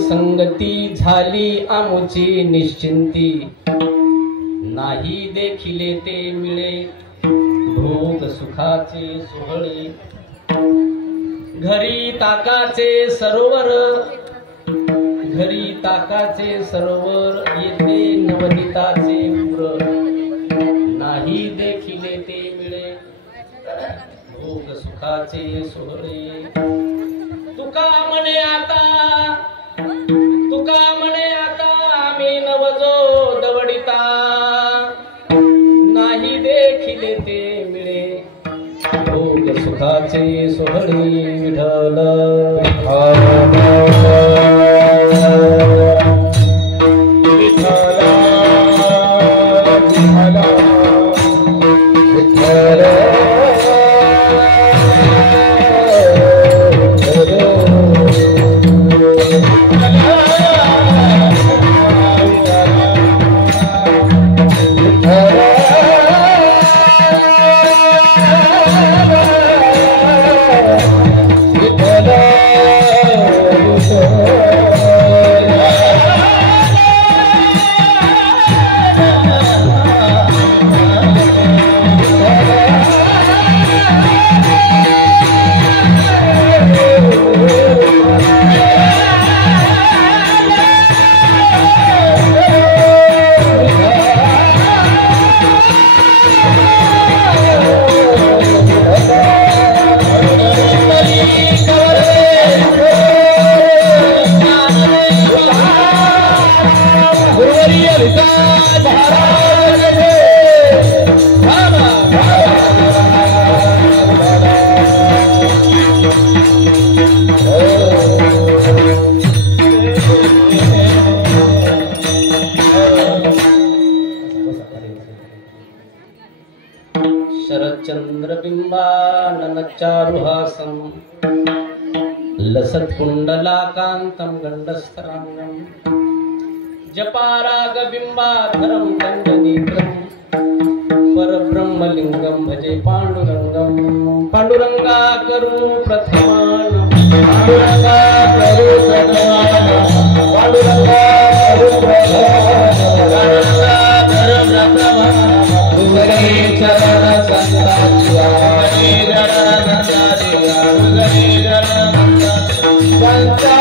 संगती झाली आमुची निश्चिंती, नाही देखिले ते मिळे भोग सुखाचे सोहळे। घरी ताकाचे सरोवर, घरी ताकाचे सरोवर, येथे नवनीताचे पुर, नाही देखिले ते मिळे भोग सुखाचे सोहळे। तुका म्हणे आता, तुका म्हणे आता आम्ही नवजो दवडिता, नाही देखिले ते मिळे भोग सुखाचे सोहळे। विठ्ठल शरच्चंद्रबिंबाननचारुहासं लसत्कुण्डलाकान्तं गण्डस्तराङ्गं जपारागबिम्बाधरं दण्डनेत्रं परब्रह्मलिङ्गं भजे पाण्डुरङ्गं पाण्डुरङ्गा करू प्रथमान् पाण्डुरङ्गा करू प्रथमान् पाण्डुरङ्गा करू प्रथमान् उगरे चरण संताचिया उगरे चरण संताचिया उगरे चरण संताचिया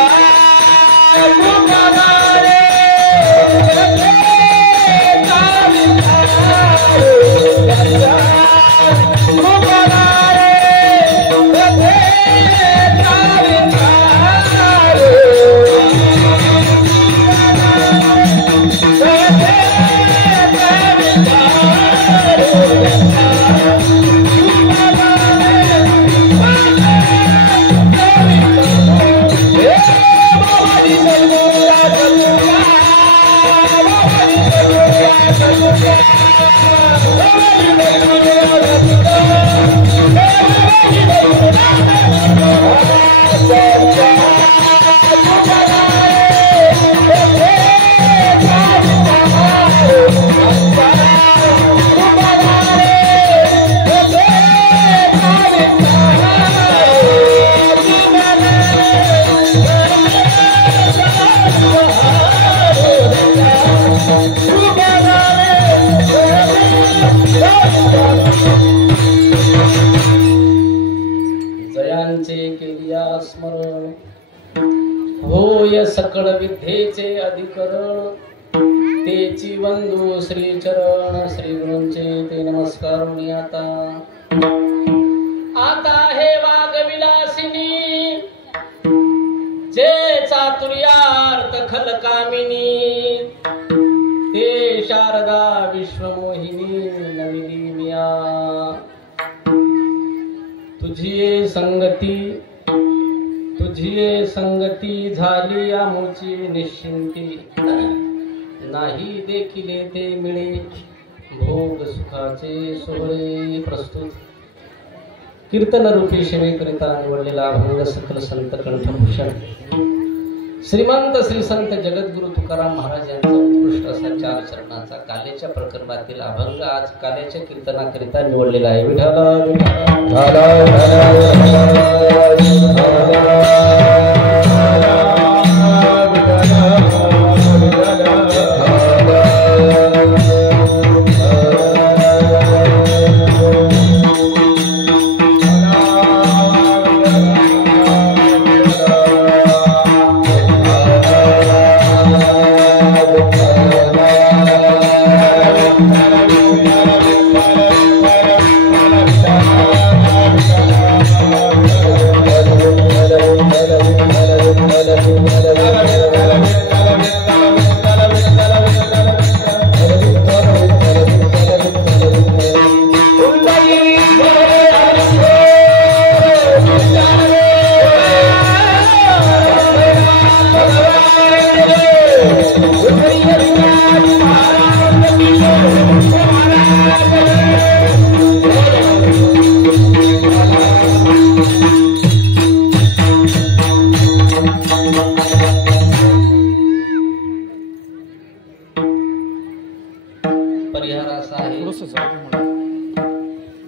सकळ विद्येचे अधिकरण तेची वंदू श्रीचरण श्री गुरूंचे ते नमस्कार मी आता हे वागविलासिनी जे चातुर्यार्थ खलकामिनी ते शारदा विश्वमोहिनी नमिनी मिया तुझी संगती झाली आमची निश्चिंती नाही देखिले ते मिळे भोग सुखाचे सोहळे प्रस्तुत कीर्तन रूपी सेवेकरिता निवडलेला अभंग सकल संत कंठभूषण श्रीमंत श्री संत जगद्गुरु तुकाराम महाराज यांचा उत्कृष्ट असा 4 चरणाचा कालेच्या प्रकरणातील अभंग आज कालेच्या कीर्तनाकरिता निवडलेला आहे. विठाला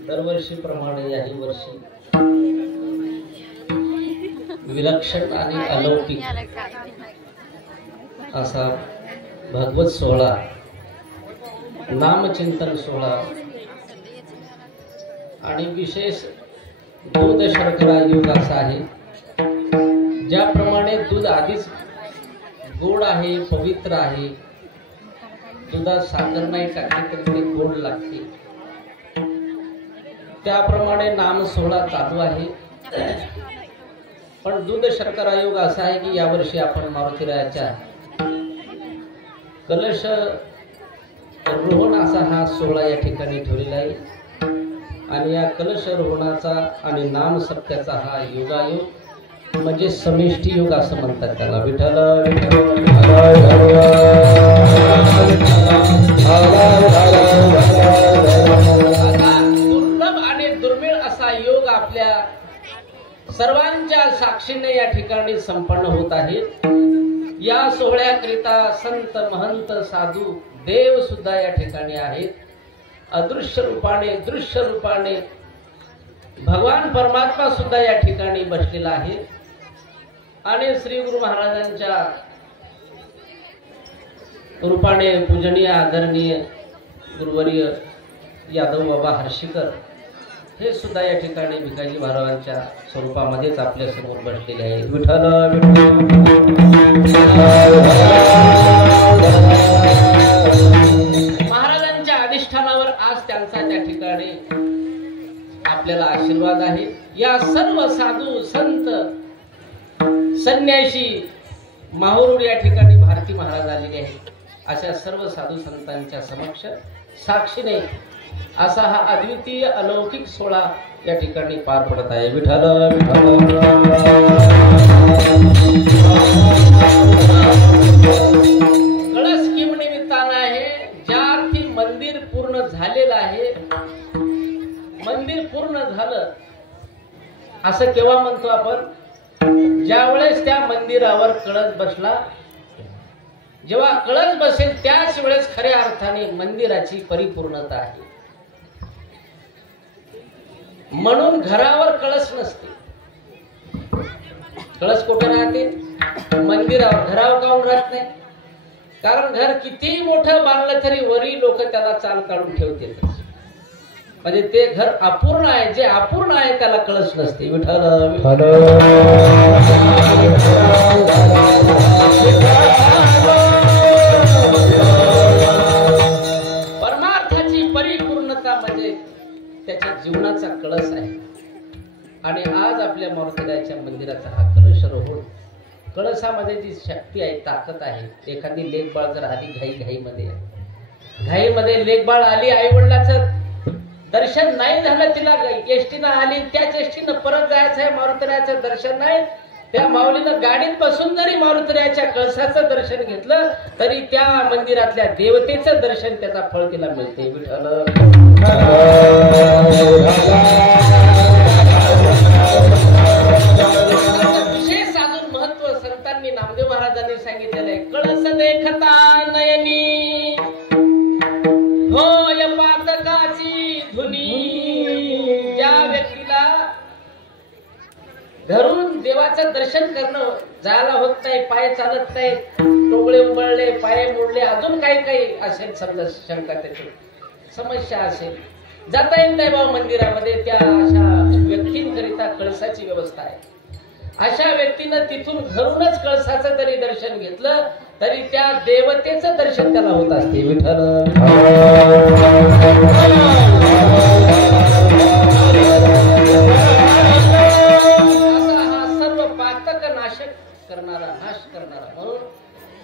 दरवर्षीप्रमाणे याही वर्षी विलक्षण आणि अलौकिक असा भगवत सोहळा नामचिंतन सोहळा आणि विशेष दूध शर्करा योग असा आहे. ज्याप्रमाणे दूध आधीच गोड आहे, पवित्र आहे, दुधात साखर नाही टाकली तर ते गोड लागते, त्याप्रमाणे नाम सोहळा चालू आहे. पण दूध शर्करा योग असा आहे की यावर्षी आपण मारुतीरायाच्या कलश रोहण असा हा सोहळा या ठिकाणी ठेवलेला आहे. आणि या कलश रोहणाचा आणि नाम सत्याचा हा योगायोग म्हणजे समिष्टी योग असं म्हणतात त्याला. विठ्ठल पूर्ण सर्वांच्या साक्षीने या ठिकाणी संपन्न होत आहे। या सोहळ्याकरिता संत महंत साधू देव सुद्धा या ठिकाणी आहेत। अदृश्य रूपाने दृश्य रूपाने भगवान परमात्मा सुद्धा या ठिकाणी बसलेला आहे आणि श्री गुरु महाराजांच्या रूपाने पूजनीय आदरणीय गुरुवर्य यादव बाबा हर्षिकर हे सुद्धा या ठिकाणी भिकाजी महाराजांच्या स्वरूपामध्येच आपल्या समोर बसलेले आहेत। विठ्ठल महाराजांच्या अधिष्ठानावर आज त्यांचा त्या ठिकाणी आपल्याला आशीर्वाद आहे। या सर्व साधू संत संन्यासी माहुरूड या ठिकाणी भारती महाराज आलेले आहेत। अशा सर्व साधू संतांच्या समक्ष साक्षीने असा हा अद्वितीय अलौकिक सोहळा या ठिकाणी पार पडत आहे। विठ्ठल कळस किम निमित्तानं आहे। ज्या अर्थी मंदिर पूर्ण झालेलं आहे, मंदिर पूर्ण झालं असं केव्हा म्हणतो आपण? ज्या वेळेस त्या मंदिरावर कळस बसला, जेव्हा कळस बसेल त्याच वेळेस खऱ्या अर्थाने मंदिराची परिपूर्णता आहे। म्हणून घरावर कळस नसते। कळस कुठे राहते? मंदिरावर। घरावर काऊन राहत नाही? कारण घर कितीही मोठं बांधलं तरी वरी लोक त्याला चाल काढून ठेवते, म्हणजे ते घर अपूर्ण आहे। जे अपूर्ण आहे त्याला कळस नसते। विठ्ठल परमार्थाची परिपूर्णता म्हणजे त्याच्या जीवनाचा कळस आहे। आणि आज आपल्या मारुतीरायाच्या मंदिराचा हा कलश रोहून कळसामध्ये जी शक्ती आहे, ताकद आहे। एखादी लेकबाळ जर आली घाईमध्ये लेकबाळ आली, आई वडिलाचं दर्शन नाही झालं, तिला एसटीनं आली, त्याच एसटीनं परत जायचं आहे, मारुतीरायाचं दर्शन नाही, त्या माऊलीनं गाडीत बसून जरी मारुतीरायाच्या कळसाचं दर्शन घेतलं तरी त्या मंदिरातल्या देवतेचं दर्शन त्याचा फळ तिला मिळते। विठ्ठल विशेष अजून महत्व संतांनी नामदेव महाराजांनी सांगितलेलं आहे। कळस देखता नयनी होय पातकाची धुनी। ज्या व्यक्तीला घरून देवाचं दर्शन करणं जायला होत नाही, पाय चालत नाही, टोगळे उमळले, पाय मोडले, अजून काही असेल समजा शंका, त्याची समस्या असेल, जाता येत नाही बाबा मंदिरामध्ये, त्या अशा व्यक्तींकरिता कळसाची व्यवस्था आहे। अशा व्यक्तीनं तिथून घरूनच कळसाचं तरी दर्शन घेतलं तरी त्या देवतेचं दर्शन त्याला होत असते। विठ्ठल नाश करणारा म्हणून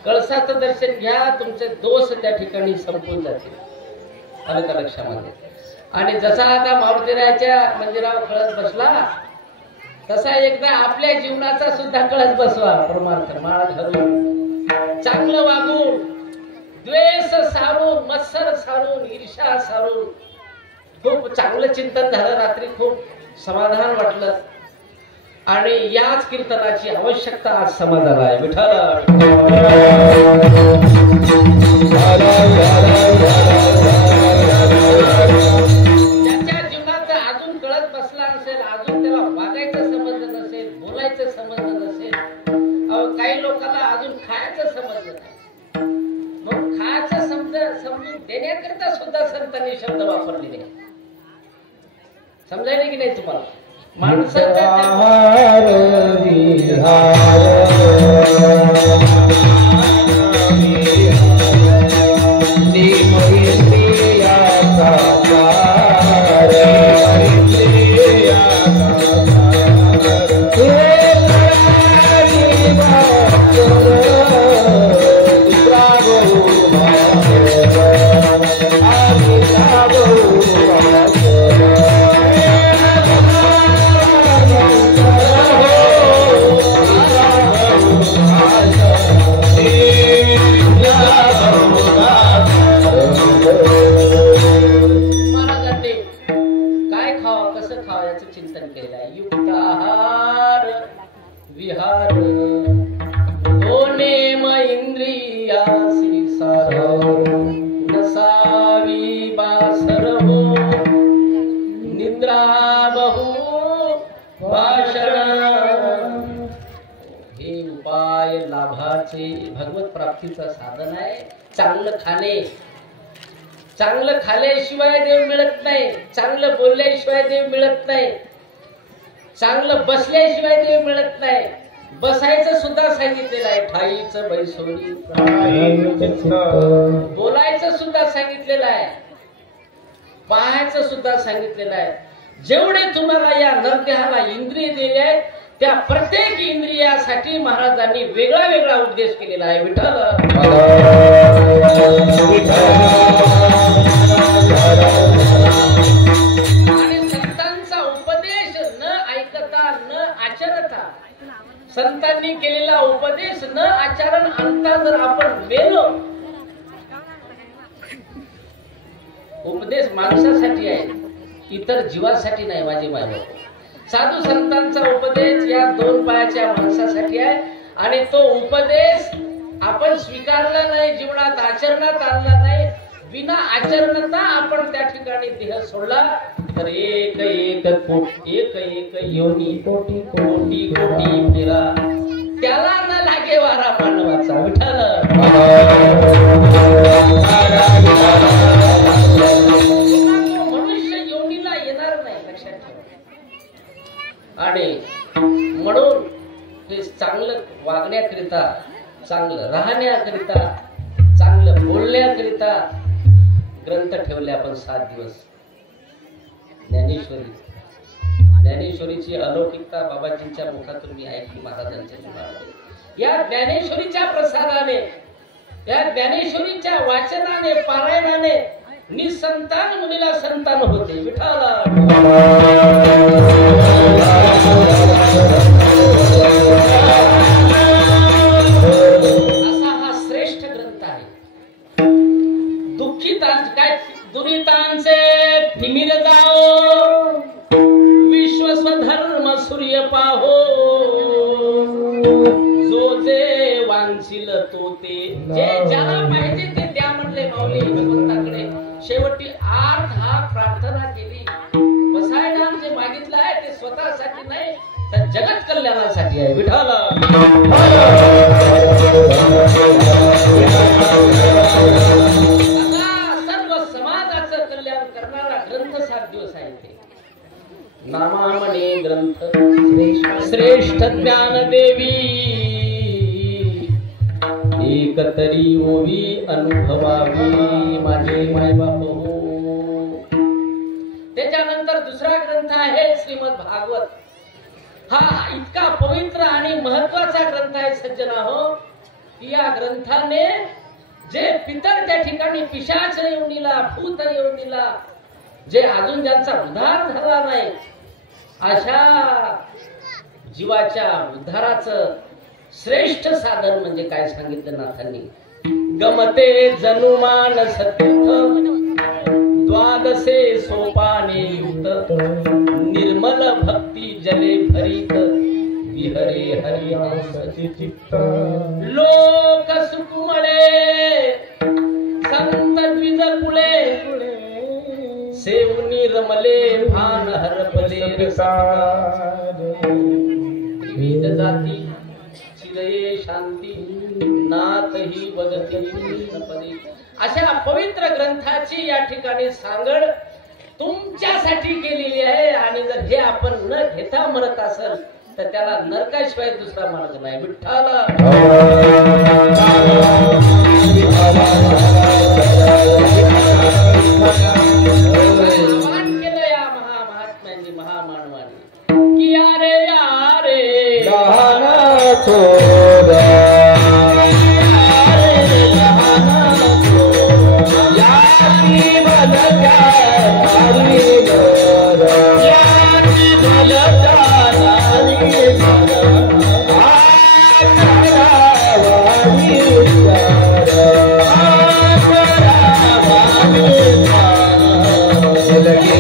कळसाचं दर्शन घ्या, तुमचे दोष त्या ठिकाणी संपून जातील। आलं का लक्षामध्ये? आणि जसा आता मारुतीरायाच्या मंदिरावर कळस बसला तसा एकदा आपल्या जीवनाचा सुद्धा कळस बसवा। परमार्थ माळ घालून, चांगलं वागून, द्वेष सारून, मत्सर सारून, ईर्ष्या सारून, खूप चांगलं चिंतन झालं, रात्री खूप समाधान वाटलं आणि याच कीर्तनाची आवश्यकता आज समाजाला आहे। विठ्ठल ज्याच्या जीवनात अजून कळत बसला नसेल, अजून त्याला वागायचं समजलं नसेल, बोलायचं समजलं नसेल, काही लोकांना अजून खायचं समजलं नाही, मग खायचं समजून देण्याकरिता सुद्धा संतांनी शब्द वापरलेले, समजायला की नाही तुम्हाला? Yeah. कसं खावायचं चिंतन केलेलं आहे. युक्त आहार विहार दोनेम इंद्रियासी सार नसावी बासर हो निद्रा बहु भाषण. हे उपाय लाभाचे भगवत प्राप्तीचं साधन आहे. चांगलं खाणे, चांगलं खाल्ल्याशिवाय देव मिळत नाही, चांगलं बोलल्याशिवाय देव मिळत नाही, चांगलं बसल्याशिवाय देव मिळत नाही. बसायचं सुद्धा सांगितलेलं आहे. ठाईचं बैसोनी बोलायचं सुद्धा सांगितलेलं आहे, पाहायचं सुद्धा सांगितलेलं आहे. जेवढे तुम्हाला या नरदेहाला इंद्रिय दिले आहेत त्या प्रत्येक इंद्रियासाठी महाराजांनी वेगळा वेगळा उपदेश केलेला आहे. विठ्ठल आणि संतांचा उपदेश न ऐकता न आचरता, संतांनी केलेला उपदेश न आचरण आणता जर आपण मेलो, उपदेश माणसासाठी आहे, इतर जीवासाठी नाही. माझी माय साधू संतांचा उपदेश या दोन पायाच्या माणसासाठी आहे. आणि तो उपदेश आपण स्वीकारला नाही, जीवनात आचरणात आणला नाही, विना आचरणता आपण त्या ठिकाणी देह सोडला तर एक एक योनी कोटी कोटी कोटी फिरा त्याला न लागे वारा मानवाचा. विठ्ठल मनुष्य योनीला येणार नाही, लक्षात ठेवा. आणि म्हणून ते चांगलं वागण्याकरिता, चांगलं राहण्याकरिता, चांगलं बोलण्याकरिता ग्रंथ ठेवले आपण 7 दिवस. ज्ञानेश्वरी, ज्ञानेश्वरीची अलौकिकता बाबाजींच्या मुखातून मी ऐकली महाराजांच्या जीवनामध्ये. या ज्ञानेश्वरीच्या प्रसादाने, या ज्ञानेश्वरीच्या वाचनाने, पारायणाने निसंतान मुनीला संतान होते. विठ्ठल असा हा श्रेष्ठ ग्रंथ आहे. दुःखितांचे काय दुरितांचे थिमिर जाओ, विश्व स्वधर्म सूर्य पाहो, जो जे वांछिल तो ते, जे ज्याला पाहिजे ते द्या म्हणले माऊली भगवंताकडे. शेवटी आर्थ हा प्रार्थना केली. बसायला जे मागितलं आहे ते स्वतःसाठी नाही तर जगत कल्याणासाठी आहे. विठ्ठल सर्व समाजाचं कल्याण करणारा ग्रंथ 7 दिवस आहे. ते नामामणे ग्रंथ श्रेष्ठ ज्ञान देवी एकतरी ओवी अनुभवावी माझे मायबाप हो. त्याच्यानंतर दुसरा ग्रंथ आहे श्रीमद भागवत. हा इतका पवित्र आणि महत्वाचा ग्रंथ आहे सज्जना हो, की या ग्रंथाने जे पितर त्या ठिकाणी पिशाच योनीला, भूत योनीला, जे अजून ज्यांचा उद्धार झाला नाही अशा जीवाच्या उद्धाराचं श्रेष्ठ साधन म्हणजे काय सांगितलं नाथांनी. गमते जनुमान सतीर्थ द्वादशे सोपाने युक्त, निर्मल भक्ती जले भरित विहरे हरियांसचे चित्त. लोक सुकुमळे संत द्विज कुळे, सेवनी रमले भान हरपले. विविध जाती चिरये शांती नाथ ही बदती कृष्णपदी. अशा पवित्र ग्रंथाची या ठिकाणी सांगड तुमच्यासाठी केलेली आहे. आणि जर हे आपण न घेता मरत असेल तर त्याला नरकाशिवाय दुसरा मार्ग नाही. विठ्ठल आवाहन केलं या महात्म्यांनी, महामानवांनी की यारे यारे लगे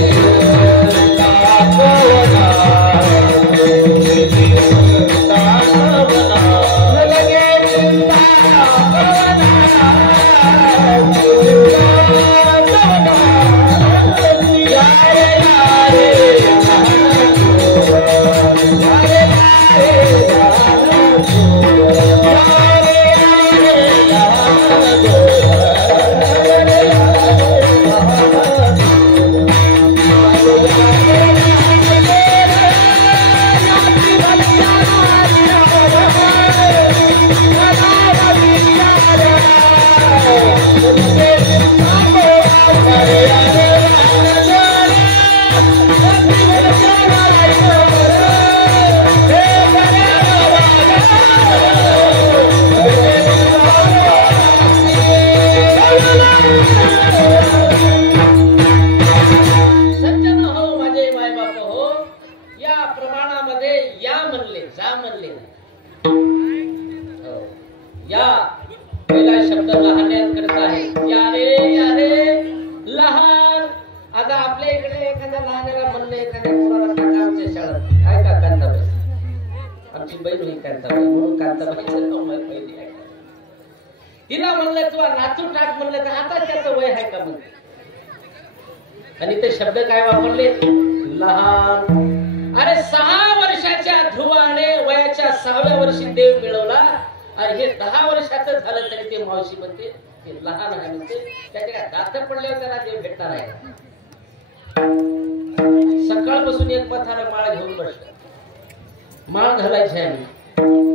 म्हणलं एखाद्या मुलाला टाका आमच्या शाळेत, काय का कांताबाई, आमची बहीण होई कांताबाई, म्हणून कांताबाईचं नाव मला पहिली आहे. तिला म्हणलं तुला नातू टाक म्हणलं तर आता त्याचं वय आहे का म्हणते. आणि ते शब्द काय वापरले, लहान. अरे 6 वर्षाच्या ध्रुवाने वयाच्या 6व्या वर्षी देव मिळवला आणि हे 10 वर्षाचं झालं तरी ते मावशी म्हणते ते लहान आहे म्हणते. त्याच्या दात पडल्यावर त्याला देव भेटणार आहे. सकाळपासून एक पथाला माळ घेऊन बसला, माळ घालायची आहे.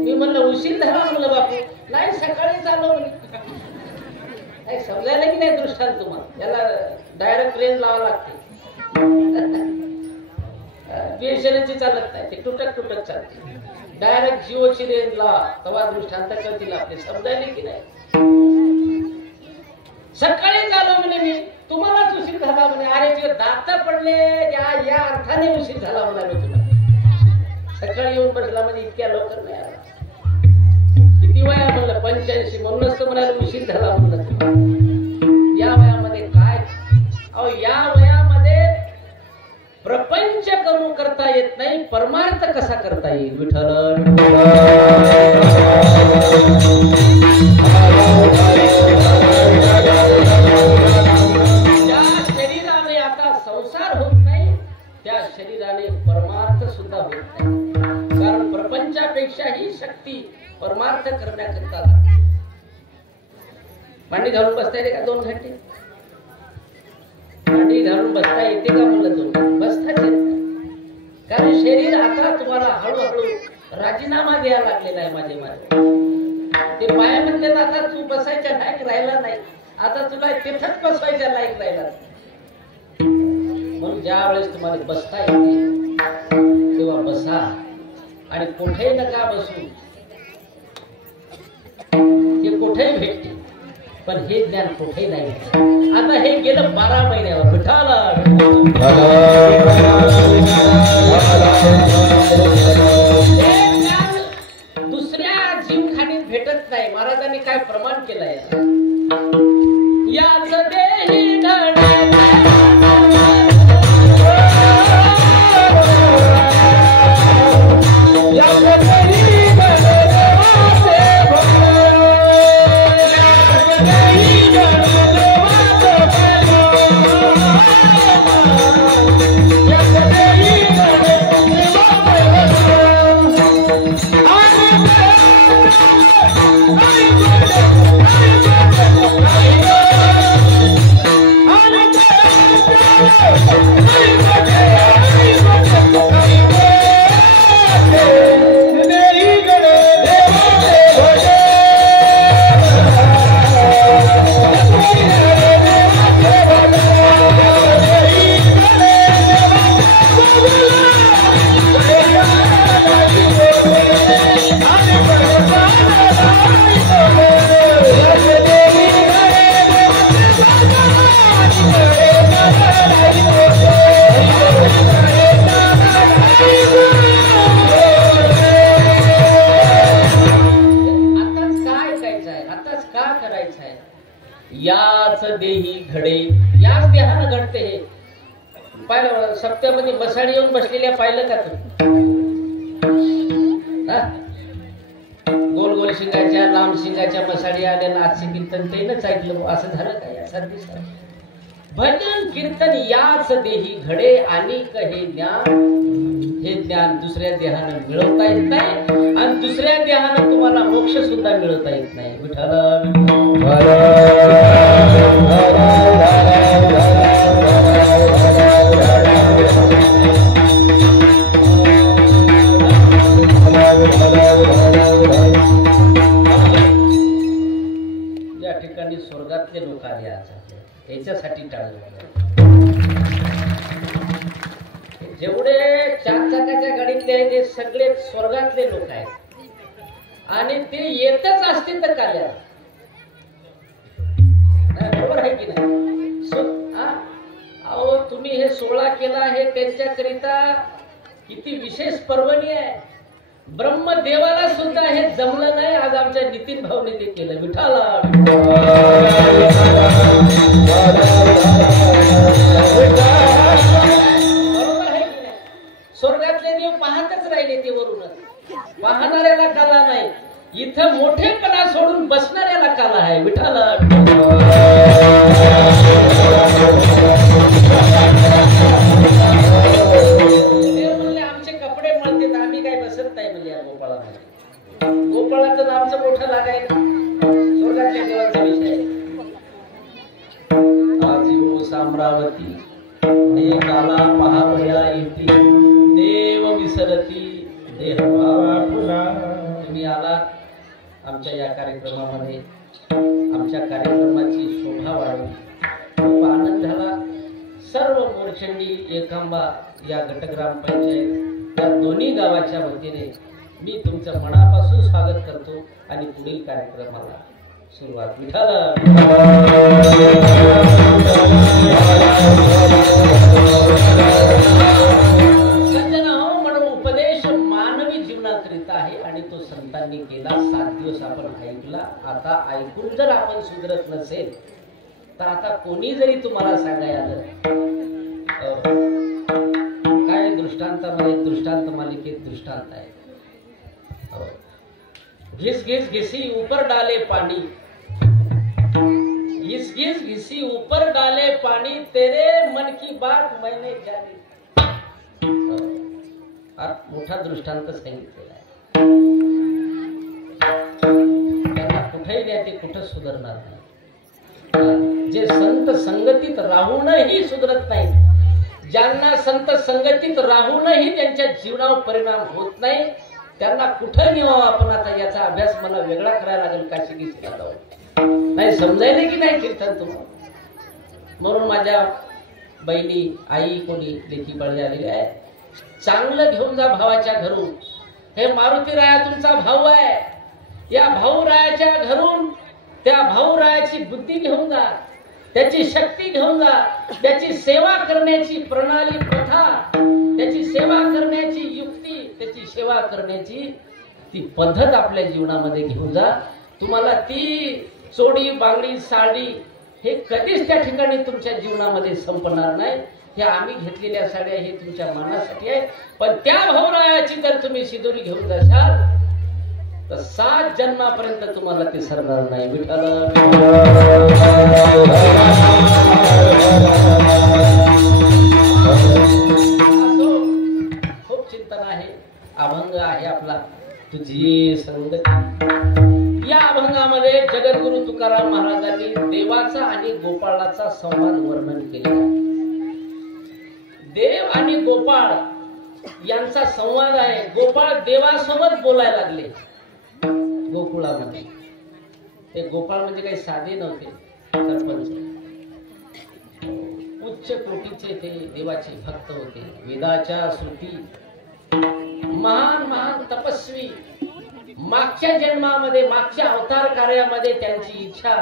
मी म्हणलं उशीर झाला म्हणलं बापू. नाही सकाळी चालू म्हणे. समजायला की नाही दृष्टांत तुम्हाला, याला डायरेक्ट ट्रेन लावा लागते. बीएसएनएलची चालत नाही, ते तुटक तुटक चालते. डायरेक्ट जिओची रेंज लावा तेव्हा दृष्टांत करतील आपले. समजायले की नाही. सकाळी झालो म्हणे मी, तुम्हालाच उशीर झाला म्हणे. अरे तुझे दात पडले या अर्थाने उशीर झाला म्हणाले तुला. सकाळी येऊन बसला म्हणजे इतक्या लवकर नाही आला. किती वया म्हणलं 85, म्हणूनच तर म्हणाले उशीर झाला म्हणलं. या वयामध्ये काय, अहो या वयामध्ये प्रपंच करू करता येत नाही, परमार्थ कसा करता येईल. विठ्ठल ज्या शरीराने आता संसार होत नाही त्या शरीराने परमार्थ सुद्धा होत नाही. कारण प्रपंचापेक्षाही शक्ती परमार्थ करण्याकरता. मांडी घालून बसता येते का 2 घंटे? मांडी घालून बसता येते का म्हणलं 2? बसताच येत नाही. कारण शरीर आता तुम्हाला हळूहळू राजीनामा द्यायला लागलेला आहे. माझे ते पाय म्हणतात आता तू बसायच्या लायक राहिला नाही, आता तुला तिथंच बसवायच्या लायक राहिला. म्हणून ज्या वेळेस तुम्हाला बसता येते तेव्हा बसा आणि कुठेही नका बसू. हे कुठेही भेटते पण हे ज्ञान कुठेही नाही. आता हे गेलं 12 महिन्यावर. विठाला हे ज्ञान दुसऱ्या जीवखानीत भेटत नाही. महाराजांनी काय प्रमाण केलंय, याच देही याच देही घडे. याच देहानं घडते. हे पाहिलं सप्त्यामध्ये मसाडी येऊन बसलेल्या पाहिलं का तुम्ही? गोल गोल शिंगाच्या लांब शिंगाच्या मसाडी आल्या नाचचे कीर्तन तेनच ऐकलं असं झालं का? यासारखी भजन कीर्तन याच देही घडे आणि हे ज्ञान, हे ज्ञान दुसऱ्या देहानं मिळवता येत नाही आणि दुसऱ्या देहानं तुम्हाला मोक्ष सुद्धा मिळवता येत नाही. या ठिकाणी स्वर्गातले लोक आले याच्यासाठी टाळलं. जेवढे 4 चाकाच्या गाडीतले आहेत ते सगळे स्वर्गातले लोक आहेत आणि ते येतच असते तर काल्या. बरोबर आहे की नाही? अहो तुम्ही हे 16 केला हे त्यांच्याकरिता किती विशेष पर्वणी आहे. ब्रह्मदेवाला सुद्धा हे जमलं नाही. आज आमच्या नितीन भाऊने ते केलं. विठाला बरोबर आहे. स्वर्गातले देव पाहतच राहिले ते वरूनच. पाहणाऱ्याला कला नाही, इथं मोठेपणा सोडून बसणाऱ्याला कला आहे. विठाला देव म्हणले आमचे कपडे मळते, आम्ही काय बसत नाही म्हणजे या गोपाळामध्ये. गोपाळाचं नामचं मोठं लागायला स्वर्गातल्या देवाचा विषय. आजीव साम्रावती देवाला पहावया येती, देव विसरती देह भावा. तुम्ही आलात आमच्या या कार्यक्रमामध्ये, आमच्या कार्यक्रमाची शोभा वाढवली, खूप आनंद झाला. सर्व मोरचंडी एकांबा या गटग्रामपंचायत या दोन्ही गावाच्या वतीने मी तुमचं मनापासून स्वागत करतो आणि पुढील कार्यक्रमाला सुरुवात. विठाला सज्जन हो म्हणून उपदेश मानवी जीवनाकरिता आहे आणि तो संतांनी केला. 7 दिवस आपण ऐकला. आता ऐकून जर आपण सुधरत नसेल तर आता कोणी जरी तुम्हाला सांगायला काय दृष्टांतामध्ये दृष्टांत मालिकेत दृष्टांत आहे. घिस घिस घिसी ऊपर डाले पानी, घिस घिस घिसी ऊपर डाले पानी, तेरे मन की बात मैंने जानी. मोठा दृष्टांत सांगितलेला आहे. त्यांना कुठेही द्या ते कुठं सुधारणार नाही. जे संत संगतीत राहूनही सुधरत नाही, ज्यांना संत संगतीत राहूनही त्यांच्या जीवनावर परिणाम होत नाही, त्यांना कुठं नेवावं आपण. आता याचा अभ्यास मला वेगळा करायला लागेल. काशी दिसला जाऊन नाही समजायला की नाही कीर्तन तुम्हाला. म्हणून माझ्या बहिणी आई कोणी लेखी बळी आलेली आहे, चांगलं घेऊन जा भावाच्या घरून. हे मारुतीराया तुमचा भाऊ आहे, या भाऊरायाच्या घरून त्या भाऊरायाची बुद्धी घेऊन जा, त्याची शक्ती घेऊन जा, त्याची सेवा करण्याची प्रणाली प्रथा, त्याची सेवा करण्याची युक्ती, त्याची सेवा करण्याची ती पद्धत आपल्या जीवनामध्ये घेऊन जा. तुम्हाला ती चोडी बांगडी साडी हे कधीच त्या ठिकाणी तुमच्या जीवनामध्ये संपणार नाही. हे आम्ही घेतलेल्या साड्या हे तुमच्या मनासाठी आहे, पण त्या भाऊरायाची जर तुम्ही शिदोरी घेऊन जाशाल तर 7 जन्मापर्यंत तुम्हाला ते सरणार नाही. विठ्ठल खूप चिंतन आहे. अभंग आहे आपला तुझी संगती. या अभंगामध्ये जगद्गुरु तुकाराम महाराजांनी देवाचा आणि गोपाळाचा संवाद वर्णन केला. देव आणि गोपाळ यांचा संवाद आहे. गोपाळ देवासोबत बोलायला लागले गोकुळामध्ये. ते गोपाळ म्हणजे काही साधे नव्हते, सरपंच उच्च कोटीचे ते देवाचे भक्त होते. वेदाच्या श्रुती महान महान तपस्वी. मागच्या जन्मामध्ये मागच्या अवतार कार्यामध्ये त्यांची इच्छा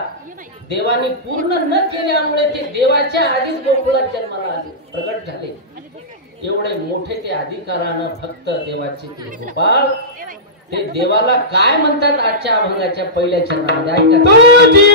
देवाने पूर्ण न केल्यामुळे ते देवाच्या आधीच गोकुळात जन्माला आले, प्रगट झाले. एवढे मोठे ते अधिकारानं भक्त देवाचे ते गोपाळ. ते देवाला काय म्हणतात आजच्या अभंगाच्या पहिल्या चरणामध्ये ऐका. तुझे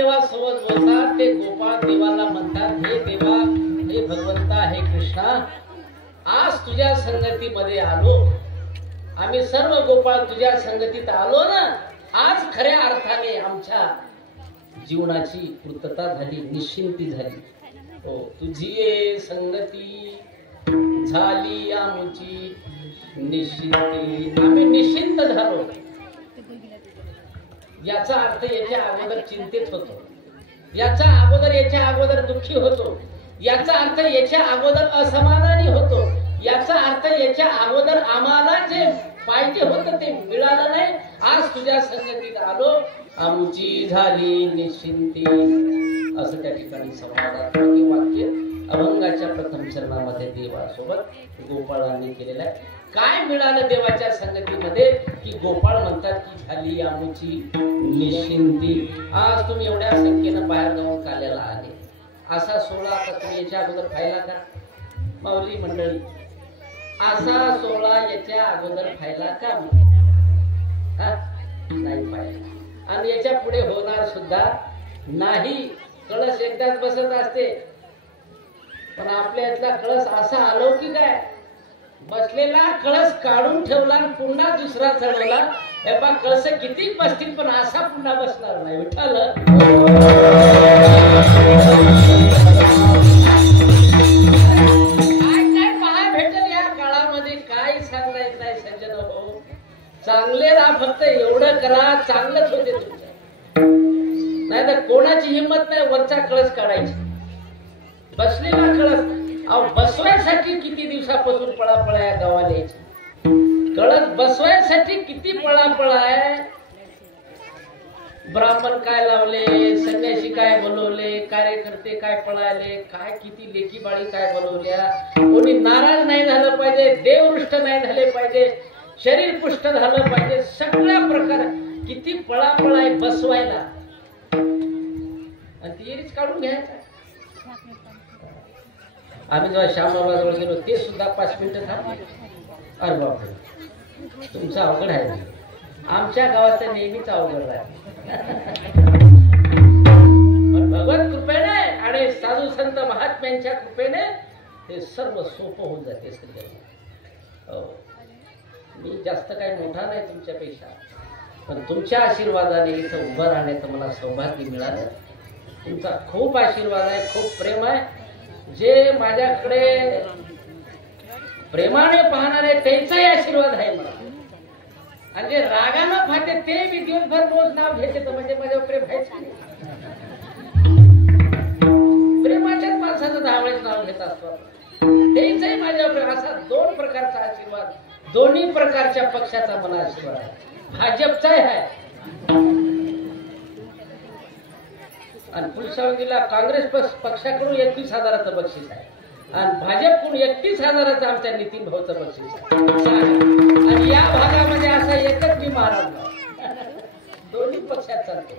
देवा सोबत बोलतात ते गोपाळ देवाला म्हणतात, हे देवा, हे भगवंता, हे कृष्णा, आज तुझ्या संगतीमध्ये आलो, आम्ही सर्व गोपाळ तुझ्या संगतीत आलो ना, आज खऱ्या अर्थाने आमच्या जीवनाची पूर्तता झाली, निश्चिंती झाली. हो, तुझी संगती झाली आमची निश्चिंती, आम्ही निश्चिंत झालो. याचा अर्थ याच्या अगोदर चिंतेत होतो, याचा अगोदर याच्या अगोदर दुःखी होतो, याचा अर्थ याच्या अगोदर असमाधानी होतो, याचा अर्थ याच्या अगोदर आम्हाला जे पाहिजे होतं ते मिळालं नाही. आज तुझ्या संगतीत आलो, आमची झाली निश्चिंती. असं त्या ठिकाणी संवादात्मक वाक्य अभंगाच्या प्रथम चरणामध्ये देवासोबत गोपाळांनी केलेलं आहे. काय मिळालं देवाच्या संगतीमध्ये की गोपाळ म्हणतात की झाली आमची निश्चिंती. आज तुम्ही एवढ्या संख्येनं बाहेर गावात काल्याला आले, असा सोहळा आता तुम्ही याच्या अगोदर पाहिला का माऊली मंडळी? असा सोहळा याच्या अगोदर पाहिला का? नाही पाहिला आणि याच्या पुढे होणार सुद्धा नाही. कळस एकदाच बसत असते, पण आपल्या यातला कळस असा अलौकिक आहे, बसलेला कळस काढून ठेवला पुन्हा दुसरा चढवला. हे बा कळस किती बसतील पण असा पुन्हा बसणार नाही. विठ्ठल काय पहा भेटेल या काळामध्ये, काय सांगता येत नाही. सज्जन हो, चांगले राहा, फक्त एवढं करा चांगलंच होते तुमचं. नाही तर कोणाची हिंमत नाही वरचा कळस काढायची. बसलेला कळस बसवायसाठी किती दिवसापासून पळापळा या गावाला यायची. कळस बसवायसाठी किती पळापळा आहे. ब्राह्मण काय लावले, संन्यासी काय बोलवले, कार्यकर्ते काय पळाले, काय किती लेखी बाळी काय बोलवल्या. कोणी नाराज नाही झालं पाहिजे, देवरुष्ट नाही झाले पाहिजे, शरीर पुष्ट झालं पाहिजे. सगळ्या प्रकार किती पळापळ आहे बसवायला, आणि ती एरीच काढून घ्यायचा. आम्ही जेव्हा श्यामबाबाजवळ गेलो ते सुद्धा 5 मिनिटं थांबले. अरे बापरे, तुमचं अवघड आहे. आमच्या गावात नेहमीच अवघड आहे. पण भगवत कृपेने आणि साधू संत महात्म्यांच्या कृपेने हे सर्व सोपं होऊन जाते. सगळं मी जास्त काही मोठा नाही तुमच्यापेक्षा, पण तुमच्या आशीर्वादाने इथं उभं राहण्याचं मला सौभाग्य मिळालं. तुमचा खूप आशीर्वाद आहे, खूप प्रेम आहे. जे माझ्याकडे प्रेमाने पाहणारे त्यांचाही आशीर्वाद आहे मला, आणि जे रागानं पाहते ते मी दिवसभर रोज नाव घेते, तर म्हणजे माझ्यावर प्रेम आहेच नाही. प्रेमाच्याच माणसाचं 10 वेळेस नाव घेत असतो, त्यांचाही माझ्यावर प्रेम. असा 2 प्रकारचा आशीर्वाद, दोन्ही प्रकारच्या पक्षाचा मला आशीर्वाद आहे. भाजपचाही आहे आणि फुलसावंगीला काँग्रेस पक्षाकडून 21,000चं बक्षीस आहे, आणि भाजपकडून 31,000चं आमच्या नितीन भाऊचं बक्षीस आहे. आणि या भागामध्ये असा एकच मी महाराज, दोन्ही पक्षात चालतो.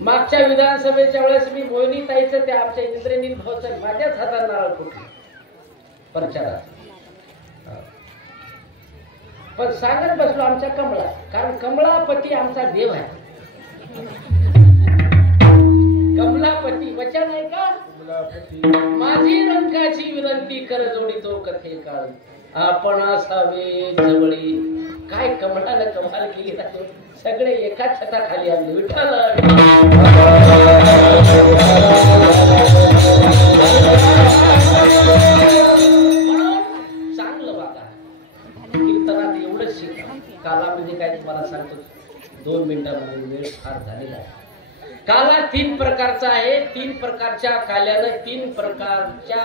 मागच्या विधानसभेच्या वेळेस मी मोहिनी ताईचं ते आमच्या इंद्रनील भाऊचं माझ्याच हातात नारळ फुटलं प्रचारात, पण सांगत बसलो आमच्या कमळा, कारण कमळापती आमचा देव आहे. कमलापती वचन आहे का, माझी रंकाची विनंती कर जोडीतो कथे काळ, आपण असावे जवळी. काय कमळानं कमाल केली नाही, सगळे एका छताखाली आणले. विठ्ठल म्हणून चांगलं वागा, कीर्तनात एवढंच शिका. काला म्हणजे काय तुम्हाला सांगतो, 2 मिनिटांमध्ये वेळ फार झालेला आहे. काला 3 प्रकारचा आहे. 3 प्रकारच्या काल्यानं 3 प्रकारच्या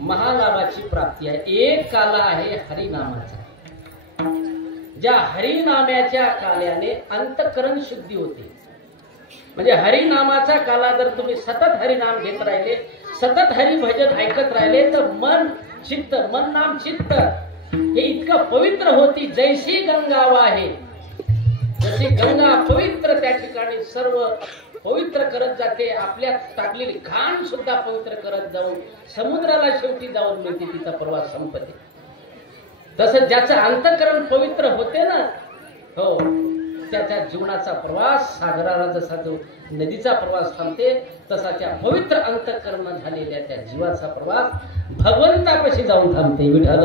महानामाची प्राप्ती आहे. एक काला आहे हरिनामाचा, ज्या हरिनामाच्या काल्याने अंतःकरण शुद्धी होते. म्हणजे हरिनामाचा काला जर तुम्ही सतत हरिनाम घेत राहिले, सतत हरिभजन ऐकत राहिले, तर मन चित्त, मन नाम चित्त हे इतकं पवित्र होती. जैसी गंगा वाहे, जशी गंगा पवित्र त्या ठिकाणी सर्व पवित्र करत जाते. आपल्या टाकलेली घाण सुद्धा पवित्र करत जाऊन समुद्राला शेवटी जाऊन मिळते, तिचा प्रवास संपते. तसं ज्याचं अंतःकरण पवित्र होते ना, हो, त्याच्या जीवनाचा प्रवास सागराला जसा जो नदीचा प्रवास थांबते तसा त्या पवित्र अंतःकरण झालेल्या त्या जीवाचा प्रवास भगवंतापाशी जाऊन थांबते. विठ्ठल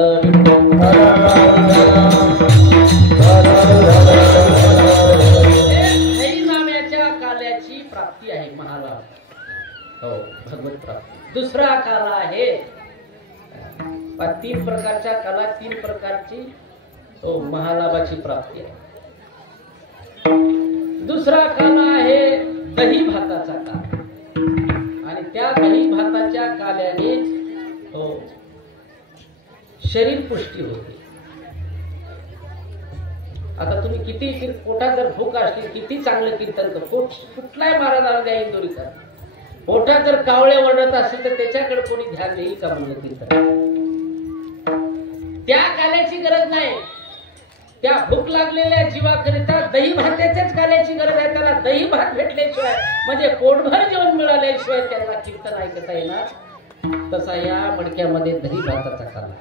हरिनामाच्या काल्याची प्राप्ती आहे महालाभ. हो, भगवत प्राप्ती. दुसरा काला आहे 3 प्रकारच्या काला, 3 प्रकारची महालाभाची प्राप्ती आहे. दुसरा काला आहे दही भाताचा काल आणि त्या दही भाताच्या काल्याने शरीर पुष्टी होते. आता तुम्ही किती पोटात जर भूक असली किती चांगलं कीर्तन कर, कुठलाही महाराजाला द्या इंदोरी करा, पोटात जर कावळे ओरडत असेल तर त्याच्याकडे कोणी ध्यान देईल का म्हणलं कीर्तन? त्या काल्याची गरज नाही. त्या भूक लागलेल्या जीवाकरिता दही भाताच्याच काल्याची गरज आहे. त्याला दही भात भेटल्याशिवाय म्हणजे पोटभर जेवण मिळाल्याशिवाय त्यांना कीर्तन ऐकता येणार. तसा या मडक्यामध्ये दही भाताचा काला.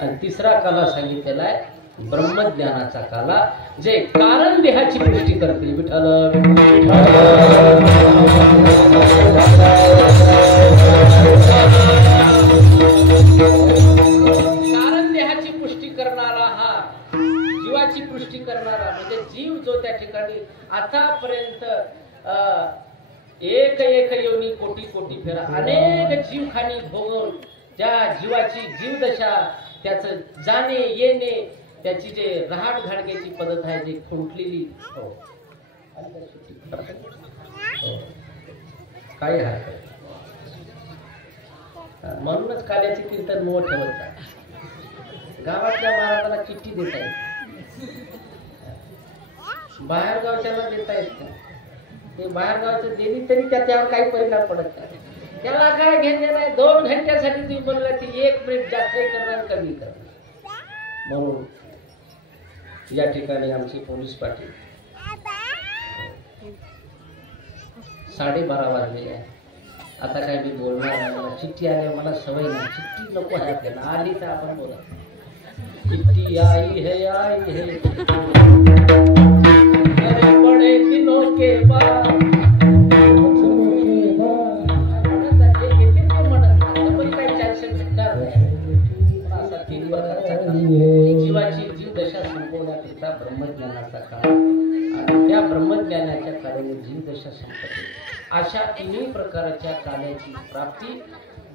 आणि तिसरा काला सांगितलेला आहे ब्रह्मज्ञानाचा काला, जे कारण देहाची पुष्टी करते. विठ्ठल कारण देहाची पुष्टी करणारा, हा जीवाची पुष्टी करणारा म्हणजे जीव जो त्या ठिकाणी आतापर्यंत एक योनी कोटी कोटी फेरा अनेक जीवखानी भोगून त्या जीवाची जीवदशा, त्याचं जाणे येणे, त्याची जे रहाट घाडग्याची पद्धत आहे जी खुंटलेली काय हरकत. म्हणूनच काल्याचे कीर्तन मोठ ठेवत गावातल्या महाराजाला चिठ्ठी देता येत, बाहेर गावच्याला देता येत नाही. ते बाहेर गावचं दिली तरी त्याच्यावर काही परिणाम पडत नाही. त्याला काय घेणे नाही. 2 घंट्यासाठी तुम्ही बोलला ती 1 मिनिट जास्त करणार कमी करणार. म्हणून या ठिकाणी आमची पोलीस पाटील 12:30 वाजलेले आहे. आता काय मी बोलणार नाही. मला चिठ्ठी आली, मला सवय नाही. चिठ्ठी नको आहे आपल्याला, आली तर आपण बोला. चिठ्ठी आई है बड़े दिनों के बाद जीवाची जीवदशा संपवण्याकरिता ब्रह्मज्ञानाचा काळ आणि त्या ब्रह्मज्ञानाच्या काळाने जीवदशा संपते. अशा 3 प्रकारच्या काल्याची प्राप्ती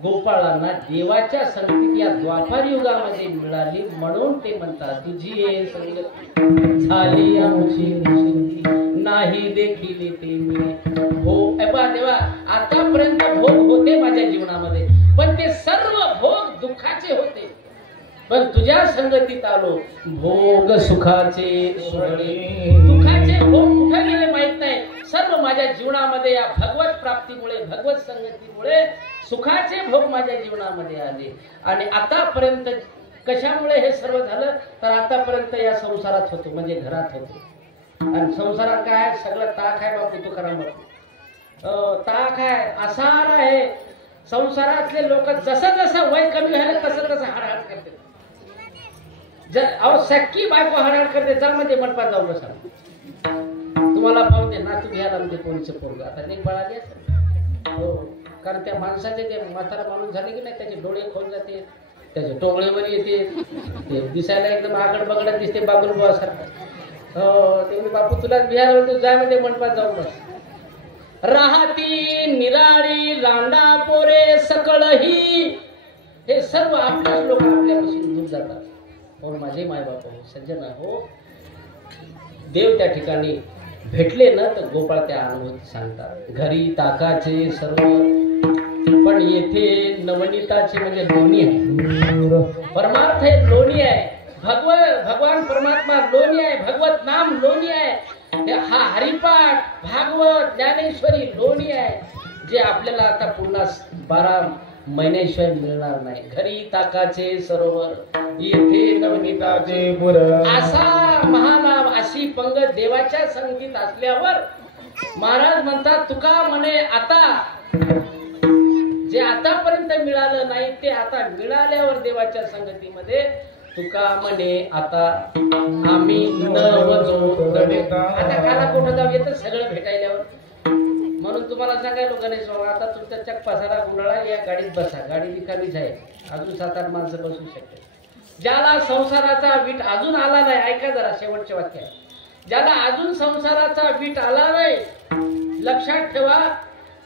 गोपाळांना देवाच्या संगतीत या द्वापार युगामध्ये मिळाली. म्हणून ते म्हणतात तुझी संगती झाली आमची निश्चिंती, नाही देखील ते मिळे हो. देवा आतापर्यंत भोग होते माझ्या जीवनामध्ये, पण ते सर्व भोग दुःखाचे होते. पण तुझ्या संगतीत आलो, भोग सुखाचे सोहळे. दुःखाचे भोग कुठे गेले माहित नाही. सर्व माझ्या जीवनामध्ये या भगवत प्राप्तीमुळे, भगवत संगतीमुळे सुखाचे भोग माझ्या जीवनामध्ये आले. आणि आतापर्यंत कशामुळे हे सर्व झालं तर आतापर्यंत या संसारात होतो, म्हणजे घरात होतो. आणि संसारात काय सगळं ताक आहे बापू तुकाराम बापू, ताक आहे, आसार आहे. संसारातले लोक जसं जसं वय कमी झालं तसं तसं हाडहाड करते. अहो सख्खी बायको हाडहाड करते, चल म्हणजे मंडपात जाऊ बसा, तुम्हाला पाहून दे ना, तू घ्यायला म्हणजे कोणीचं पोरग आता ते बळाली असेल. हो, कारण त्या माणसाचे ते म्हातारा माणूस झाले की नाही, त्याचे डोळे खोल जाते, त्याचे टोंगळेवर येते, ते दिसायला एकदम आगड बगडत दिसते बाबुलबुवा सारखं. हो, ते बापू तुलाच बिहार तू जाय म्हणजे मंडपात जाऊन बस. राहती निराळी लांडा पोरे सकळही, हे सर्व आपलेच लोक आपल्यापासून दूर जातात. पण माझे मायबाप हो, सज्जन हो, देव त्या ठिकाणी भेटले ना तर गोपाळ त्या अनुभूती सांगतात. घरी ताकाचे सर्व, पण येथे नवनीताचे म्हणजे लोणी आहे. परमार्थ हे लोणी आहे. भगवान परमात्मा लोणी आहे. भगवत नाम लोणी आहे. हा हरिपाठ, भागवत, ज्ञानेश्वरी लोणी आहे, जे आपल्याला आता पुन्हा 12 महिन्याशिवाय मिळणार नाही. घरी ताकाचे सरोवर, येथे नवनीताचे पुर, असा महानाम, अशी पंगत देवाच्या संगतीत असल्यावर महाराज म्हणतात तुका म्हणे आता जे आतापर्यंत मिळालं नाही ते आता मिळाल्यावर देवाच्या संगतीमध्ये तुका म्हणे आता आम्ही न वजो दवे. आता काला कोठं जाऊ येतं सगळं भेटायल्यावर. म्हणून तुम्हाला सांगायलो गणेश बाबा, आता तुमच्या चकपासारा गुंडाळा, या गाडीत बसा. गाडी रिकामीच आहे, अजून 7-8 माणसं बसू शकते. ज्याला संसाराचा वीट अजून आला नाही, ऐका जरा शेवटचे वाक्य, ज्याला अजून संसाराचा वीट आला नाही, लक्षात ठेवा,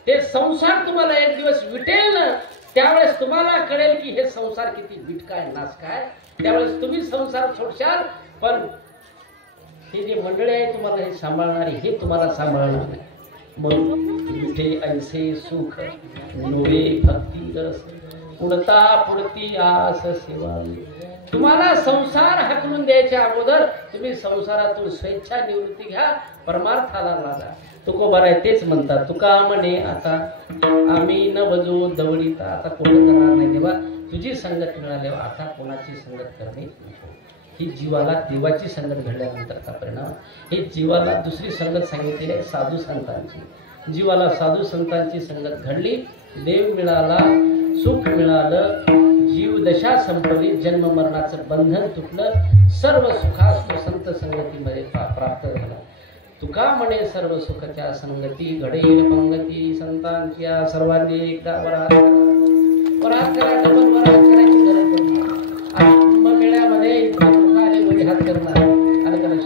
ते संसार तुम्हाला एक दिवस विटेल ना, त्यावेळेस तुम्हाला कळेल की हे संसार किती विटकाय नासकाय. त्यावेळेस तुम्ही संसार सोडशाल, पण हे जे मंडळी आहे तुम्हाला हे सांभाळणारी, हे तुम्हाला सांभाळणार नाही. म्हणून विठे ऐसे सुख नोळे भक्ती रस, पुढता पुढती आस सेवा. तुम्हाला संसार हाकलून द्यायच्या अगोदर तुम्ही संसारातून स्वेच्छा निवृत्ती घ्या, परमार्थाला लागा. तुकोबा आहे तेच म्हणतात, तुका म्हणे आता आम्ही न बजू दवडीता. आता कोण करणार नाही तेव्हा तुझी संगत मिळाल्यावर आता कोणाची संगत करणे नको. ही जीवाला देवाची संगत घडल्यानंतरचा परिणाम. ही जीवाला दुसरी संगत सांगितलेली आहे साधू संतांची. जीवाला साधू संतांची संगत घडली, देव मिळाला, सुख मिळालं, जीव दशा संपली, जन्म मरणाचं बंधन तुटलं, सर्व सुखास तो संत संगतीमध्ये प्राप्त झाला. तुका म्हणे सर्व सुखाच्या संगती घडेल पंगती संतांच्या. सर्वांनी एकदा वरात करा, डबल वरात करायची गरज पडली. आणि कुंभमेळ्यामध्ये हात करणार आणि गणेश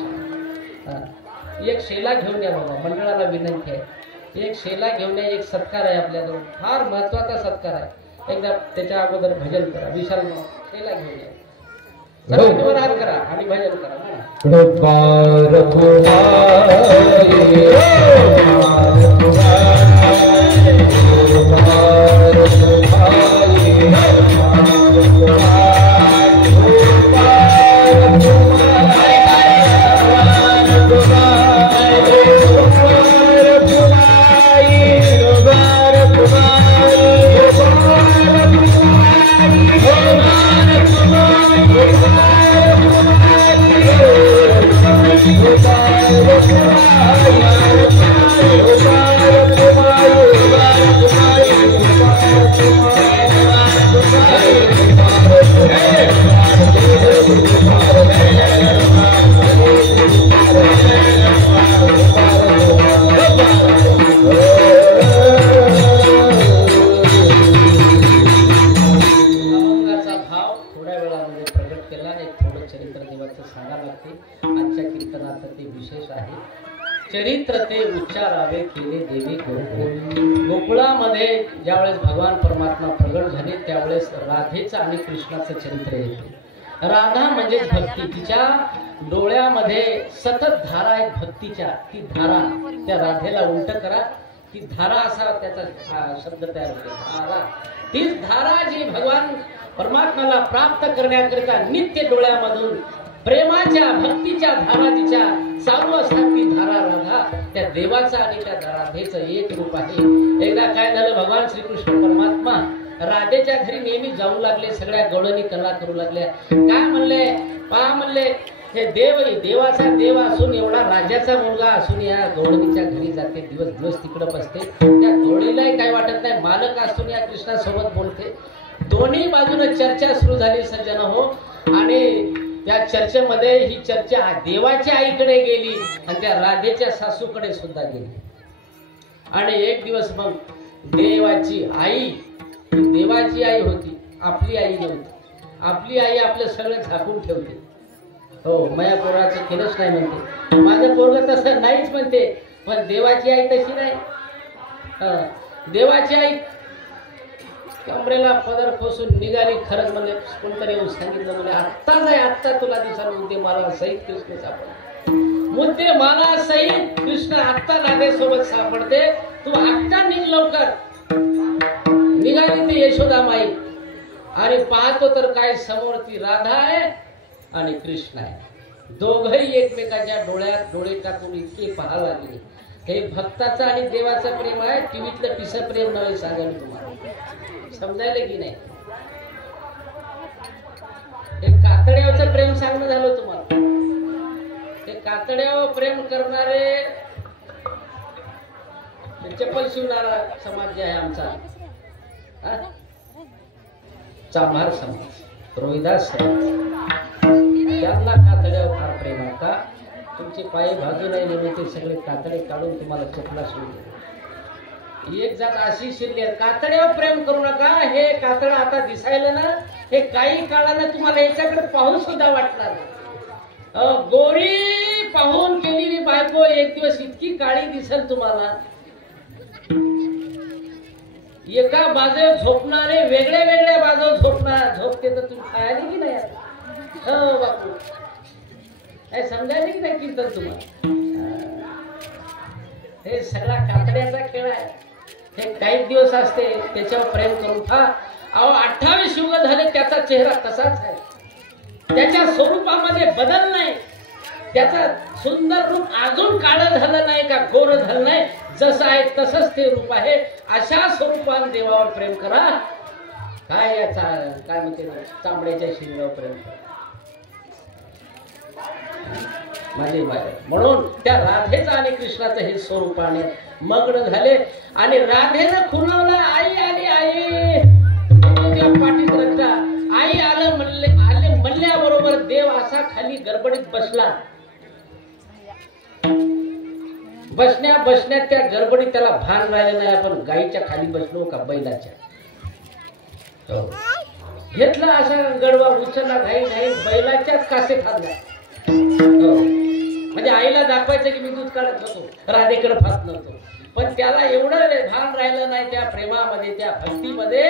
एक शेला घेऊन या बाबा. मंडळाला विनंती आहे, एक शेला घेऊन या. एक सत्कार आहे आपल्याजवळ, फार महत्वाचा सत्कार आहे. एकदा त्याच्या अगोदर भजन करा. विशाल शेला घेऊन या, सर्वांवर हात करा आणि भजन करा. चरित्र ते उच्चारावे केले देवी गोकुळ. गोकुळामध्ये ज्यावेळेस भगवान परमात्मा प्रगट झाले त्यावेळेस राधेचं आणि कृष्णाचं चरित्र येते. राधा म्हणजे भक्ती, तिच्या डोळ्यामध्ये सतत धारा आहेत भक्तीच्या. ती धारा, त्या राधेला उलट करा, ती धारा असा त्याचा शब्द तयार होतो. तीच धारा जी भगवान परमात्म्याला प्राप्त करण्याकरिता नित्य डोळ्यामधून प्रेमाच्या भक्तीच्या धारा तिच्या चालू असतात. ती धारा राधा त्या देवाचा आणि त्या राधेचं एक रूप आहे. एकदा काय झालं, भगवान श्रीकृष्ण परमात्मा राधेच्या घरी नेहमी जाऊ लागले. सगळ्या गवळणी कला करू लागल्या. काय म्हणले, पहा म्हणले, हे देवाचा देव असून, एवढा राजाचा मुलगा असून या गवळणीच्या घरी जाते, दिवस दिवस तिकडं बसते. त्या गवळीलाही काय वाटत नाही, मालक असून या कृष्णासोबत बोलते. दोन्ही बाजूने चर्चा सुरू झाली सज्जन हो. आणि त्या चर्चेमध्ये ही चर्चा देवाच्या आईकडे गेली आणि त्या राधेच्या सासूकडे सुद्धा गेली. आणि एक दिवस मग देवाची आई, देवाची आई होती, आपली आई नव्हती. आपली आई आपलं सगळं झाकून ठेवते. हो, माझ्या पोराचं केलंच नाही म्हणते, माझं पोरग तसं नाहीच म्हणते. पण देवाची आई तशी नाही. देवाची आई कमरेला पदर खोसून निघाली. खरंच म्हणजे कोणतरी येऊन सांगितलं, म्हणजे आत्ताच आहे, आत्ता तुला दिसाल मुद्दे मला सहित कृष्ण सापडते. मुद्दे मला सहित कृष्ण आत्ता राधेसोबत सापडते. तू आत्ता निघ लवकर. निघाली ती यशोदा माई आणि पाहतो तर काय समोर ती राधा आहे आणि कृष्ण आहे. दोघही एकमेकाच्या डोळ्यात डोळे टाकून इतके पाहायला लागले. हे भक्ताचं आणि देवाचं प्रेम आहे, टीव्हीतलं पिसं प्रेम नव्हे. सांगायला तुम्हाला समजायला की नाही. हे कातड्यावरचं प्रेम सांगणं झालं तुम्हाला. हे कातड्यावर प्रेम करणारे, चप्पल शिवणारा समाज जे आहे आमचा, चांभार समाज, रोहिदास समाज, ज्यांना कातड्यावर फार प्रेम आहे का तुमचे पाय भाजू नाही म्हणून ते सगळे कातडे काढून तुम्हाला चपला सोडून एक जात अशी शिरली कातड्यावर प्रेम करू नका. हे कातड आता दिसायला ना हे काही काळानं तुम्हाला याच्याकडे पाहून सुद्धा वाटणार. गोरी पाहून केलेली बायको एक दिवस इतकी काळी दिसेल तुम्हाला. एका बाजूला झोपणारे वेगळ्या वेगळ्या बाजूला झोपणार झोपते तर तुम्ही खायला की नाही. हो बापू हे समजायला की नाही कीर्तन तुम्हाला. हे सगळा कातड्याचा खेळ आहे. हे काही दिवस असते त्याच्यावर प्रेम करून पहा. अहो 28 युग झाले त्याचा चेहरा तसाच आहे. त्याच्या स्वरूपामध्ये बदल नाही. त्याचा सुंदर रूप अजून काळं झालं नाही का गोर झालं नाही. जसं आहे तसंच ते रूप आहे. अशा स्वरूपाने देवावर प्रेम करा. काय याचा काय म्हणते चांबड्याच्या शिंगावर प्रेम करा माझे बाय. म्हणून त्या राधेचं आणि कृष्णाचं हे स्वरूपाने मग्न झाले आणि राधेनं खुणवलं आई आली आई पाठीत रट्टा आई आलं म्हणले आले म्हणल्याबरोबर देव असा खाली गडबडीत बसला. बसण्यात त्या गडबडीत त्याला भान राहिलं नाही. आपण गाईच्या खाली बसलो का बैलाच्या. घेतला असा गडवा उचलला घाई नाही बैलाच्याच कासे खाल्ला. म्हणजे आईला दाखवायचं की मी दूध काढत होतो राधेकडे फास नव्हतो. पण त्याला एवढं भान राहिलं नाही त्या प्रेमामध्ये त्या भक्तीमध्ये.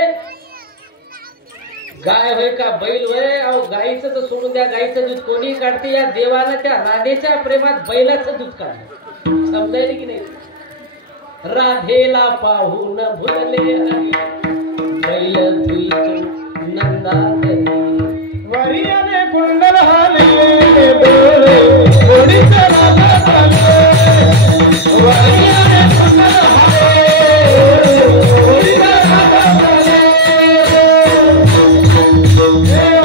गाय होय का बैल होय. अहो गाईचं तर सोडून द्या. गाईचं दूध कोणी काढते. या देवानं त्या राधेच्या प्रेमात बैलाचं दूध काढलं. समजायला की नाही. राधेला पाहून भुलले हरी बैल धुईतो नंदाधरी वरियाने कुंडल हाले डोळे ओडीचा राधा झाले वरियाने कुंडल हाले ओडीचा राधा झाले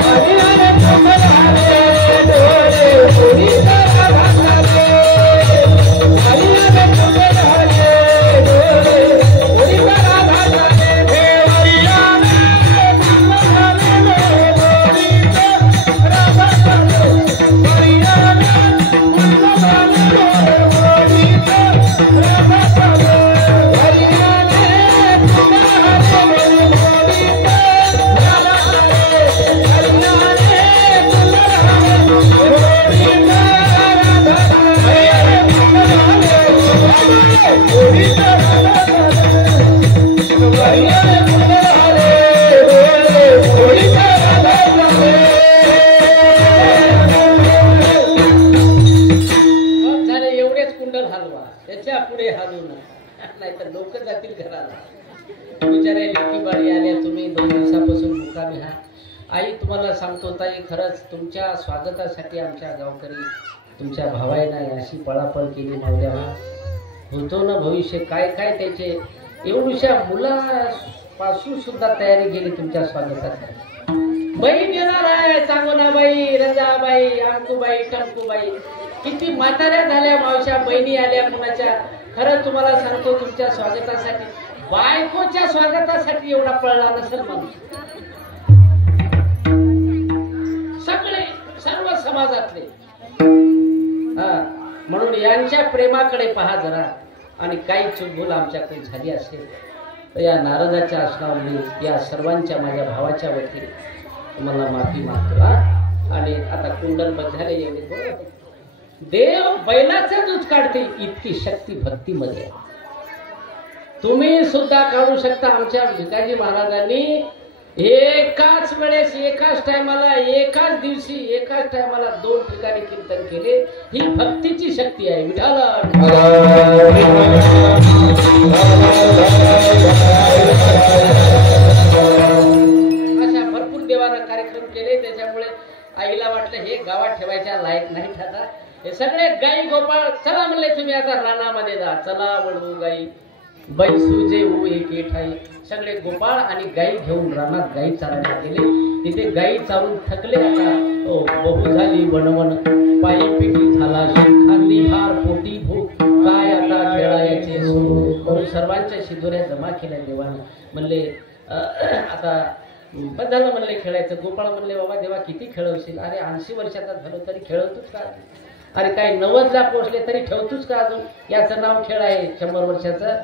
वरियाने कुंडल हाले डोळे ओडीचा राधा झाले वरियाने कुंडल हाले डोळे ओडीचा राधा झाले वरियाने आई तुम्हाला सांगतो ताई खरंच तुमच्या स्वागतासाठी आमच्या गावकरी तुमच्या भावाईना अशी पळापळ केली. मावल्या होतो ना भविष्य काय काय त्याचे एवढ्या मुलापासून सुद्धा तयारी केली तुमच्या स्वागतासाठी. बहीण येणार आहे चांगोनाबाई रंजाबाई अंकुबाई टंकुबाई किती म्हाताऱ्या झाल्या मावश्या बहिणी आल्या कुणाच्या. खरंच तुम्हाला सांगतो तुमच्या स्वागतासाठी बायकोच्या स्वागतासाठी एवढा पळला नसेल माणूस. सगळे सर्व समाजातले म्हणून यांच्या प्रेमाकडे पहा जरा. आणि काही चुकभूल आमच्याकडे झाली असेल तर या नारदाच्या आसनावर या सर्वांच्या माझ्या भावाच्या वतीने तुम्हाला माफी मागतो. आणि आता कुंडल बघायला येणे देव बैलाचं दूध काढते इतकी शक्ती भक्तीमध्ये आहे. तुम्ही सुद्धा काढू शकता. आमच्या भिकाजी महाराजांनी एकाच वेळेस एकाच टायमाला एकाच दिवशी एकाच टायमाला 2 ठिकाणी कीर्तन केले. ही भक्तीची शक्ती आहे. विठाला अशा भरपूर देवाला कार्यक्रम केले. त्याच्यामुळे आईला वाटलं हे गावात ठेवायच्या लायक नाही ठरला. हे सगळे गाई गोपाळ चला म्हणले तुम्ही आता रानामध्ये जा. चला वळवू गाई बैसू जे एके ठाई. सगळे गोपाळ आणि गाई घेऊन रानात गाई चारायला गेले. तिथे गाई चारून थकले. आता बहु झाली बनवण पायी पिठी झाला खाल्ली भार पोटी भूक काय आता खेळायचे सुरू. सर्वांच्या शिदोऱ्या जमा केल्या देवानं. म्हणले आता पण झालं म्हणले खेळायचं. गोपाळ म्हणले बाबा देवा किती खेळवशील? अरे 80 वर्षाचा झालो तरी खेळवतोच का? अरे काय 90ला पोहोचले तरी ठेवतोच का अजून? याचं नाव खेळ आहे. 100 वर्षाचं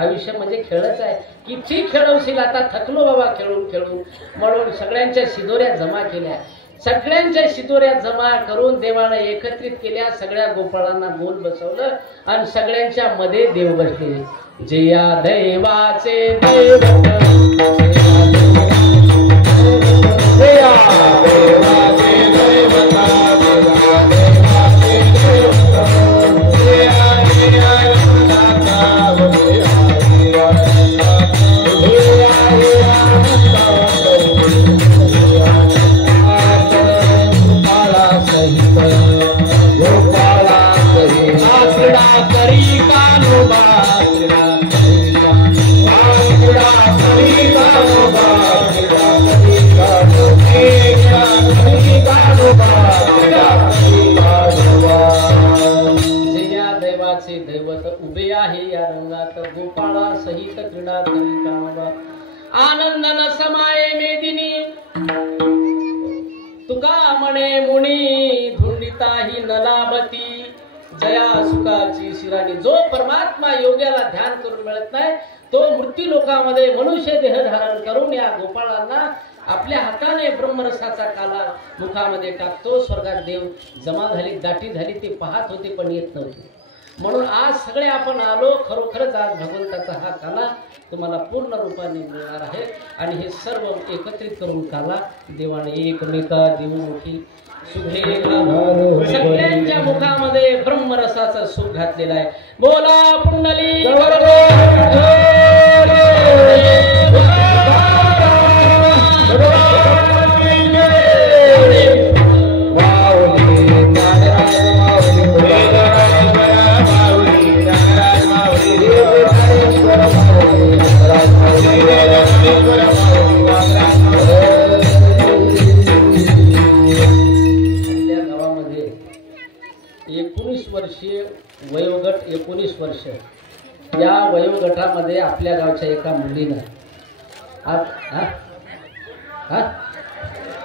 आयुष्य म्हणजे खेळच आहे. किती खेळवशील? आता थकलो बाबा खेळून खेळून. म्हणून सगळ्यांच्या शिदोऱ्या जमा केल्या. सगळ्यांच्या शिदोऱ्या जमा करून देवानं एकत्रित केल्या. सगळ्या गोपाळांना गोल बसवलं आणि सगळ्यांच्या मध्ये देव बसले. जया दैवाचे दैवत, जया देवाचे दैवता, उभे आहे या रंगात गोपाळा सहित क्रीडा करीता. आनंद न समाये मेदिनी तुका म्हणे मुनी धुंडिता ही नलाभती. जया सुखाची शिराणी. जो परमात्मा योग्याला ध्यान करून मिळत नाही तो मृत्यू लोकांमध्ये मनुष्य देह धारण करून या गोपाळांना आपल्या हाताने ब्रह्मरसाचा काला मुखामध्ये टाकतो. स्वर्गात देव जमा झाली, दाटी झाली. ते पाहत होते पण येत नव्हते. म्हणून आज सगळे आपण आलो. खरोखरच आज भगवंताचा हा काला तुम्हाला पूर्ण रूपाने मिळणार आहे. आणि हे सर्व एकत्रित करून काला देवाने एकमेका देवमुखी सगळ्यांच्या मुखामध्ये ब्रह्मरसाचं सुख घातलेलं आहे. बोला पुंडली वयोगट 19 वर्ष. या वयोगटामध्ये आपल्या गावच्या एका मुलीनं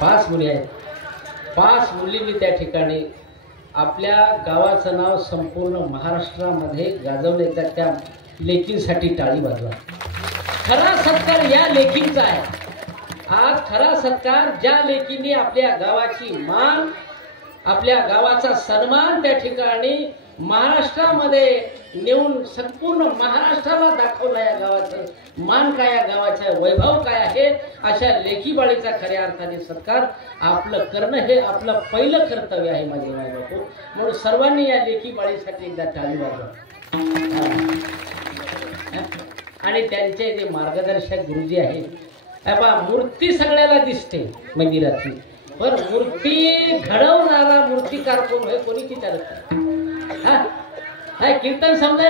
5 मुली आहेत. 5 मुलींनी त्या ठिकाणी आपल्या गावाचं नाव संपूर्ण महाराष्ट्रामध्ये गाजवले. त्या लेकींसाठी टाळी वाजवा. खरा सत्कार या लेकींचा आहे. आज खरा सत्कार ज्या लेकींनी आपल्या गावाची मान, आपल्या गावाचा सन्मान त्या ठिकाणी महाराष्ट्रामध्ये नेऊन संपूर्ण महाराष्ट्राला दाखवला. या गावाचं मान काय, या गावाचा वैभव काय आहे, अशा लेकीबाळीचा खऱ्या अर्थाने सत्कार आपलं करणं हे आपलं पहिलं कर्तव्य आहे माझे माय बापू. म्हणून सर्वांनी या लेकीबाळीसाठी एकदा टाळी वाजवा. आणि त्यांचे जे मार्गदर्शक गुरुजी आहेत, मूर्ती सगळ्याला दिसते मंदिरातली, पण मूर्ती घडवणारा मूर्तिकार कोण आहे कोणी विचारत. कीर्तन समजा